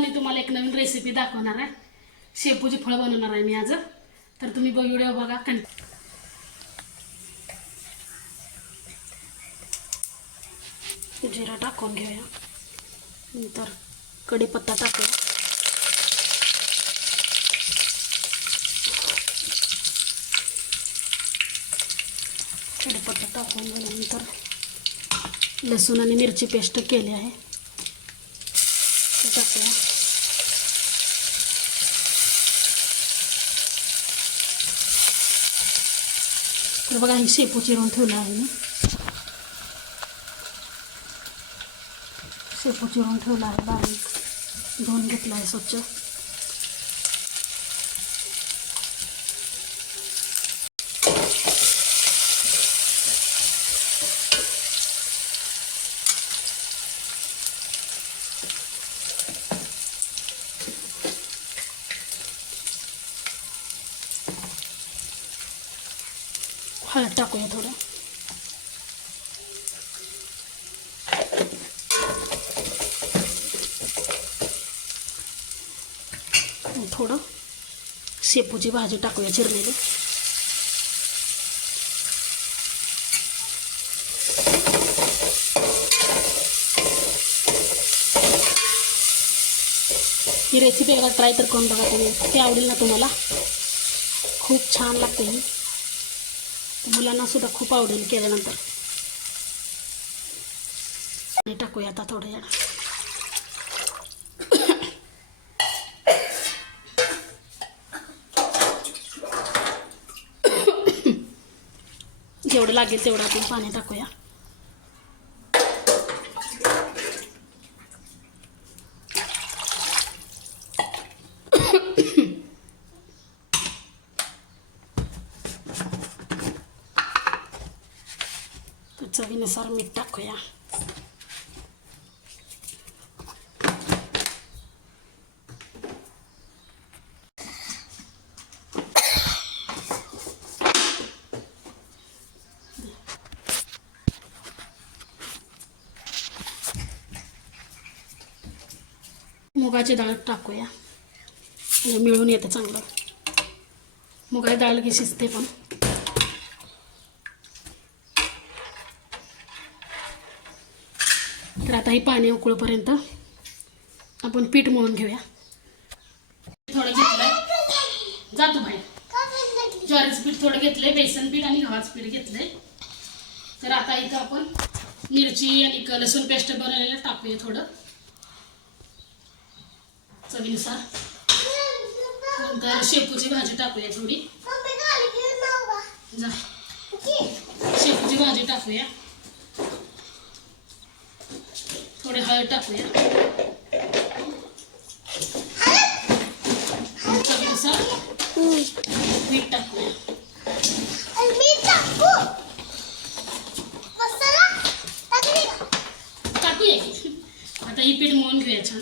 मी तुम्हाला एक नवीन रेसिपी दाखवणार आहे. शेपूची फळ बनवणार आहे मी आज. तर तुम्ही व्हिडिओ बघा. जिरा टाकून घेऊया, नंतर कढीपत्ता टाकूया, कढीपत्ता टाकून झाल्यानंतर लसूण आणि मिरची पेस्ट केली आहे ते टाकूया. तर बघा ही शेपू चिरून ठेवला आहे मी. शेपू चिरून ठेवला आहे, बारीक धुवून घेतला आहे स्वच्छ. हळद टाकूया थोडं. थोडं शेपूची भाजी टाकूया चिरलेली. ही रेसिपी एकदा ट्राय तर करून बघा तुम्ही, ते आवडेल ना तुम्हाला. खूप छान लागते ही, मुलांना सुद्धा खूप आवडेल केल्यानंतर. आणि टाकूया आता थोडं या जेवढं लागेल तेवढं आपण पाणी टाकूया. चवीनुसार मीठ टाकूया. मुगाची डाळ टाकूया, म्हणजे मिळून येतं चांगलं. मुगाची डाळ की शिजते पण. तर आता ही पाणी उकळूपर्यंत आपण पीठ मळून घेऊया. थोडं घेतलंय, जातो बाहेर. ज्वारीचं पीठ थोडं घेतलंय, बेसन पीठ आणि गव्हाचं पीठ घेतलंय. तर आता इथं आपण मिरची आणि लसूण पेस्ट बनवलेलं टाकूया थोडं चवीनुसार. नंतर शेपूची भाजी टाकूया थोडी. शेपूची भाजी टाकूया, थोडी हळद टाकूया, चवीनुसार मीठ टाकूया. टाकूया की आता ही पीठ मळून घेऊया छान.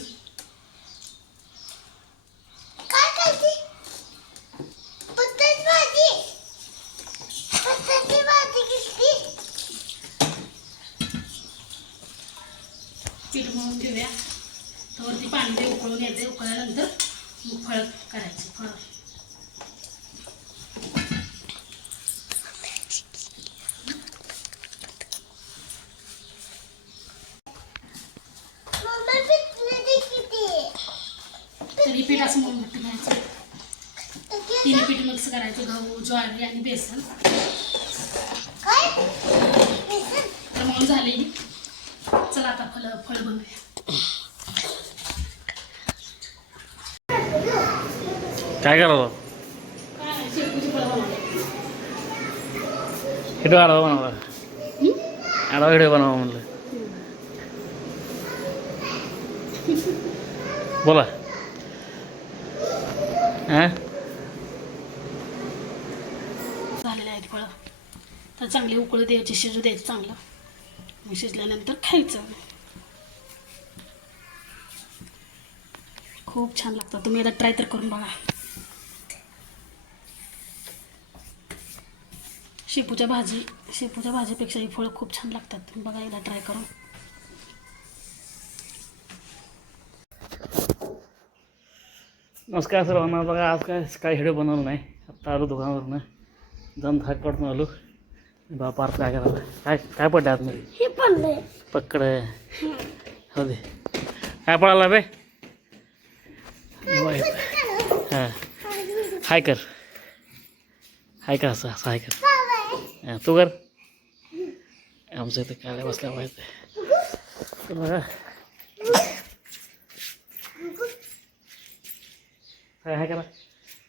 पीठ मळून घेऊया, त्यावरती पाणी ते उकळून येते. उकळल्यानंतर मग फळ करायचे. फळ तरी पीठ असं मळून घट्ट करायचं. तिन्ही पीठ मिक्स करायचं, गहू, ज्वारी आणि बेसन. तर मळून झाले. चला आता फळ बनवूया. काय करावं? काय शेपूची फळं बनवूया. व्हिडिओ आडवा बनवा, आडवा व्हिडिओ बनवा म्हणलं. बोला. झालेले आहेत फळं. तर चांगली उकळू द्यायची, शिजू द्यायचं चांगलं. मग शिजल्यानंतर खायचं. खूप छान लागतं. तुम्ही एकदा ट्राय तर करून बघा. शेपूच्या भाजीपेक्षा ही फळं खूप छान लागतात. बघा एकदा ट्राय करून. नमस्कार सर्वांना. बघा आज काय सकाळी व्हिडिओ बनवलं नाही. आत्ता आलो दुकानावरनं, जाऊन धाक पडून आलो. बा पार्थ काय करायला, काय काय पडलं आतमध्ये? हे पडलंय. पकड हो दे. काय पडाला बे? हां हाय कर, हाय कर, असं असं हाय कर. हां तू कर. आमचं इथं काय बसल्या पाहिजे बघा. हाय हाय करा.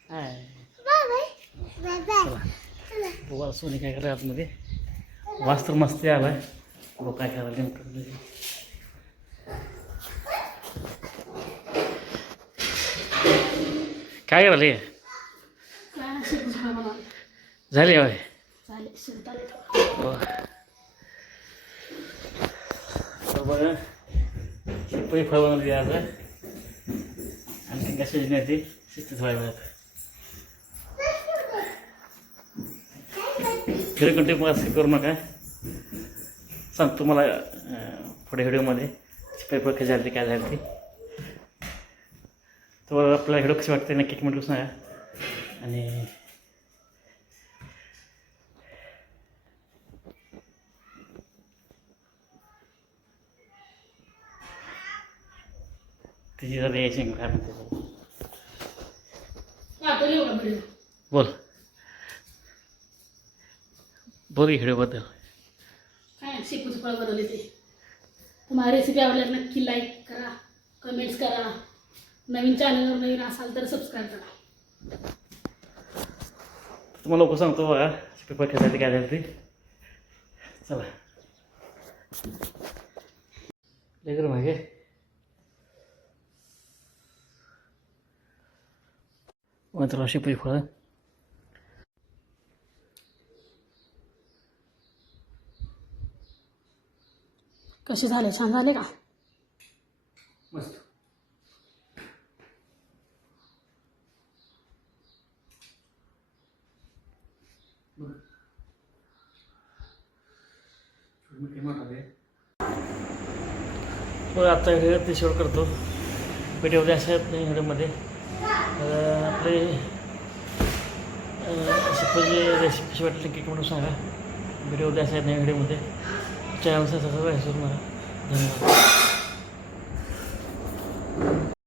हाय चला बघा सोनी काय करा आतमध्ये. वास तर मस्त आलाय. बघ काय करायला नेमकं. काय करायला झाली होय. तर बघा शिपई फळ बनवली आज. आणखी कशाची नाही ती शिस्तीत व्हायला वेळात घरी कोणते मग असं करू नका. सांग तुम्हाला पुढे व्हिडिओमध्ये शिपई फळ कशी झाली काय झाली ती. तर आपल्याला व्हिडिओ कशी वाटते नक्की कमेंट करून सांगा. आणि तिची जर यायची काय म्हणते बोल बोल व्हिडिओबद्दल. काय शेपूचं फळ बनवले ते. तुम्हाला रेसिपी आवडल्यास नक्की लाईक करा, कमेंट्स करा. नवीन चॅनलवर नवीन असाल तर सबस्क्राईब करा. तुम्हाला लोक सांगतो बघा पेपर खेळायला काय झालं ती. चला लेकर मागे मात्र शिपई फळं कसे झाले? छान झाले का? मस्त. मग आता व्हिडिओ ते शेअर करतो. व्हिडिओ अशा आहेत नाही व्हिडिओमध्ये आपले शिपईची रेसिपी कशी वाटली की म्हणून सांगा. व्हिडिओ अशा आहेत नाही व्हिडिओमध्ये. चॅनलचा सबस्क्राईब करू नका. धन्यवाद.